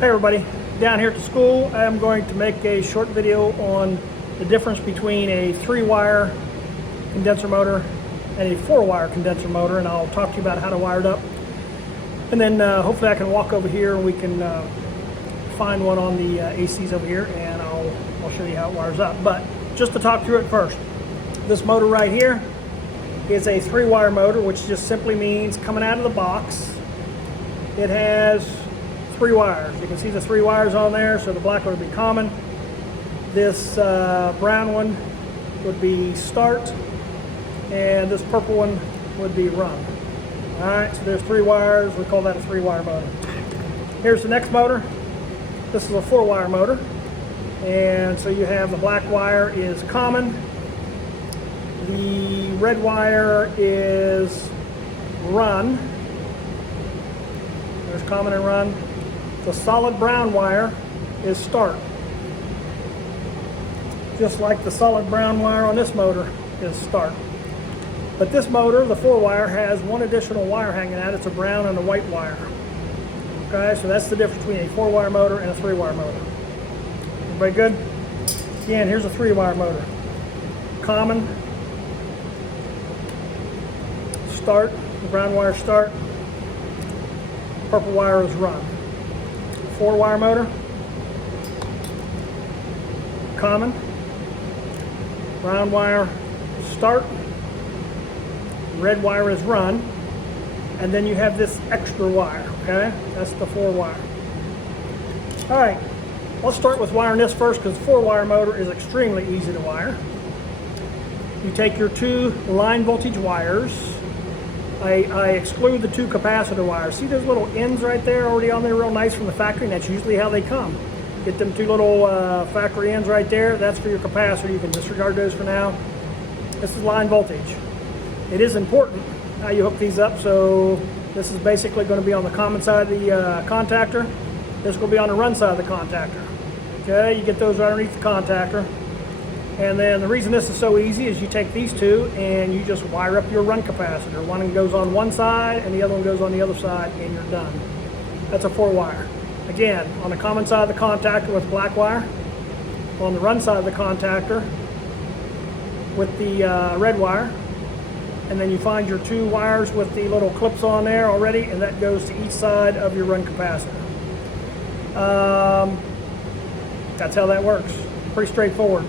Hey everybody, down here at the school I'm going to make a short video on the difference between a 3-wire condenser motor and a 4-wire condenser motor, and I'll talk to you about how to wire it up, and then hopefully I can walk over here and we can find one on the ACs over here, and I'll show you how it wires up. But just to talk through it first, this motor right here is a 3-wire motor, which just simply means coming out of the box it has 3 wires. You can see the 3 wires on there, so the black one would be common. This brown one would be start, and this purple one would be run. Alright, so there's 3 wires. We call that a 3-wire motor. Here's the next motor. This is a 4-wire motor, and so you have the black wire is common, the red wire is run, there's common and run. The solid brown wire is start. Just like the solid brown wire on this motor is start. But this motor, the 4-wire, has one additional wire hanging out. It's a brown and a white wire. Okay, so that's the difference between a 4-wire motor and a 3-wire motor. Everybody good? Again, here's a 3-wire motor. Common, start, the brown wire start, purple wire is run. 4-wire motor, common, brown wire start, red wire is run, and then you have this extra wire, okay? That's the 4-wire. All right, let's start with wiring this first, because the 4-wire motor is extremely easy to wire. You take your 2 line voltage wires. I exclude the 2 capacitor wires. See those little ends right there already on there real nice from the factory, and that's usually how they come. Get them 2 little factory ends right there. That's for your capacitor. You can disregard those for now. This is line voltage. It is important how you hook these up. So this is basically going to be on the common side of the contactor. This will be on the run side of the contactor. Okay, you get those right underneath the contactor. And then the reason this is so easy is you take these 2 and you just wire up your run capacitor. One goes on one side and the other one goes on the other side, and you're done. That's a 4-wire. Again, on the common side of the contactor with black wire, on the run side of the contactor with the red wire, and then you find your 2 wires with the little clips on there already, and that goes to each side of your run capacitor. That's how that works. Pretty straightforward.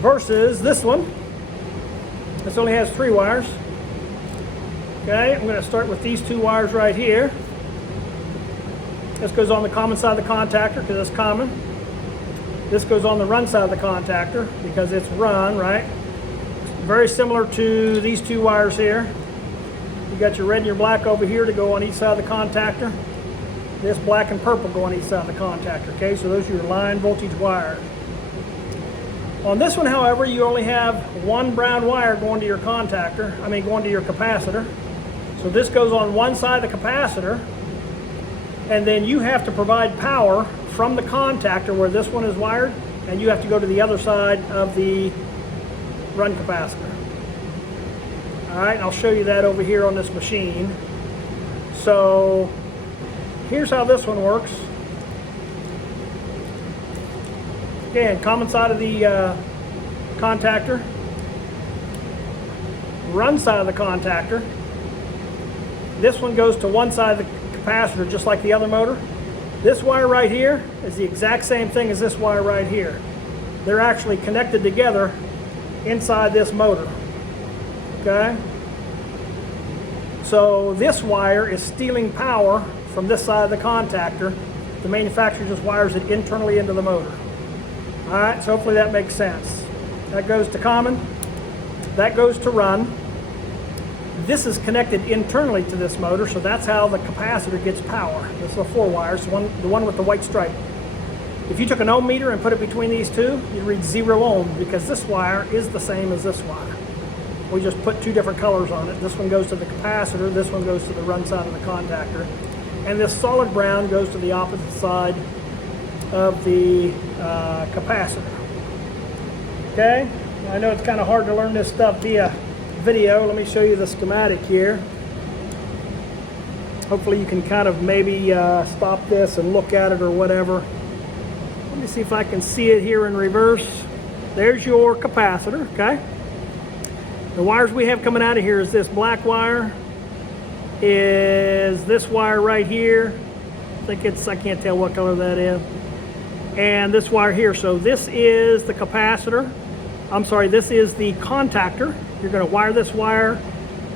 Versus this one. This only has 3 wires. Okay, I'm going to start with these 2 wires right here. This goes on the common side of the contactor because it's common. This goes on the run side of the contactor because it's run, right? Very similar to these 2 wires here. You got your red and your black over here to go on each side of the contactor. This black and purple go on each side of the contactor. Okay, so those are your line voltage wires. On this one, however, you only have 1 brown wire going to your contactor, going to your capacitor. So this goes on one side of the capacitor, and then you have to provide power from the contactor where this one is wired, and you have to go to the other side of the run capacitor. All right, I'll show you that over here on this machine. So here's how this one works. Again, common side of the contactor, run side of the contactor. This one goes to one side of the capacitor just like the other motor. This wire right here is the exact same thing as this wire right here. They're actually connected together inside this motor. Okay? So this wire is stealing power from this side of the contactor. The manufacturer just wires it internally into the motor. Alright, so hopefully that makes sense. That goes to common, that goes to run. This is connected internally to this motor, so that's how the capacitor gets power. This is a 4-wire, so the one with the white stripe. If you took an ohm meter and put it between these 2, you'd read 0 ohms because this wire is the same as this wire. We just put 2 different colors on it. This one goes to the capacitor, this one goes to the run side of the contactor. And this solid brown goes to the opposite side of the capacitor. Okay, I know it's kind of hard to learn this stuff via video. Let me show you the schematic here. Hopefully you can kind of maybe stop this and look at it or whatever. Let me see if I can see it here in reverse. There's your capacitor, okay? The wires we have coming out of here is this black wire, is this wire right here. I think it's, I can't tell what color that is. And this wire here. So this is the capacitor. I'm sorry, this is the contactor. You're going to wire this wire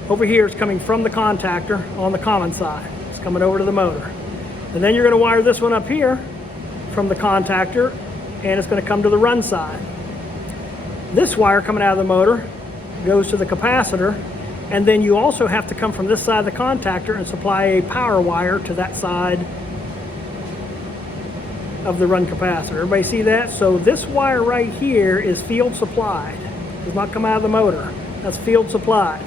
over here. It's coming from the contactor on the common side. It's coming over to the motor. And then you're going to wire this one up here from the contactor, and it's going to come to the run side. This wire coming out of the motor goes to the capacitor, and then you also have to come from this side of the contactor and supply a power wire to that side of the run capacitor. Everybody see that? So this wire right here is field supplied. It does not come out of the motor. That's field supplied.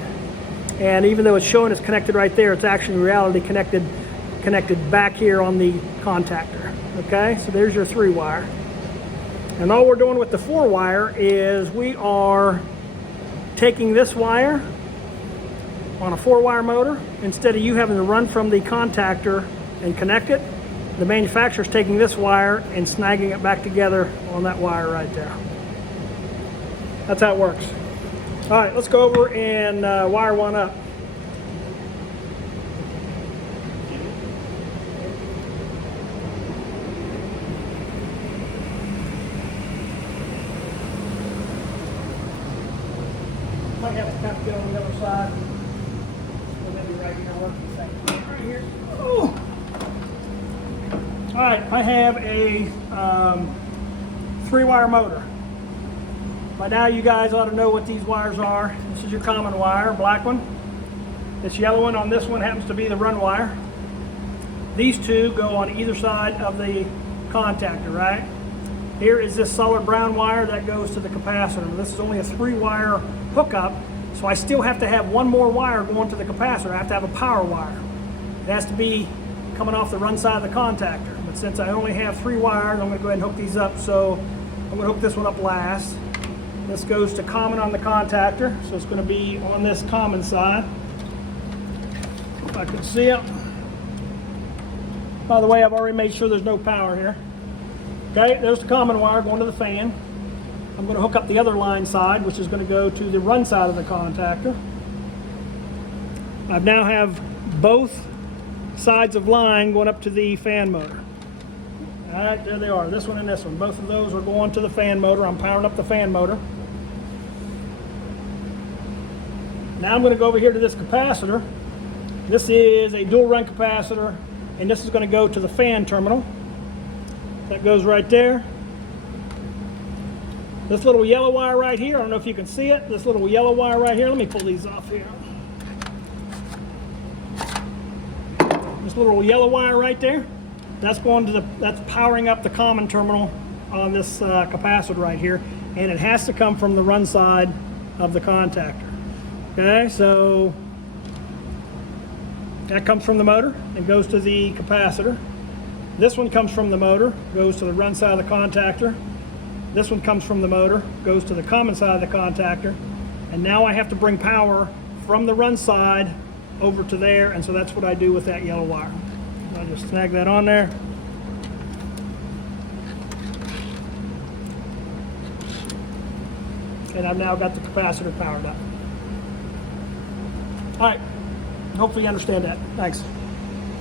And even though it's showing it's connected right there, it's actually in reality connected back here on the contactor. Okay, so there's your 3-wire. And all we're doing with the 4-wire is we are taking this wire on a 4-wire motor. Instead of you having to run from the contactor and connect it, the manufacturer's taking this wire and snagging it back together on that wire right there. That's how it works. All right, let's go over and wire one up. Might have to kind of get on the other side. So maybe right here, right here. Oh. All right, I have a 3-wire motor. By now you guys ought to know what these wires are. This is your common wire, black one. This yellow one on this one happens to be the run wire. These two go on either side of the contactor, right? Here is this solid brown wire that goes to the capacitor. This is only a 3-wire hookup, so I still have to have one more wire going to the capacitor. I have to have a power wire. It has to be coming off the run side of the contactor. But since I only have 3 wires, I'm going to go ahead and hook these up. So I'm going to hook this one up last. This goes to common on the contactor, so it's going to be on this common side. If I can see it. By the way, I've already made sure there's no power here. Okay, there's the common wire going to the fan. I'm going to hook up the other line side, which is going to go to the run side of the contactor. I now have both sides of line going up to the fan motor. All right, there they are, this one and this one. Both of those are going to the fan motor. I'm powering up the fan motor. Now I'm going to go over here to this capacitor. This is a dual run capacitor, and this is going to go to the fan terminal. That goes right there. This little yellow wire right here, I don't know if you can see it, this little yellow wire right here, let me pull these off here. This little yellow wire right there, that's going to that's powering up the common terminal on this capacitor right here, and it has to come from the run side of the contactor. Okay, so that comes from the motor and goes to the capacitor. This one comes from the motor, goes to the run side of the contactor. This one comes from the motor, goes to the common side of the contactor. And now I have to bring power from the run side over to there, and so that's what I do with that yellow wire. I'll just snag that on there. And I've now got the capacitor powered up. All right, hopefully you understand that. Thanks.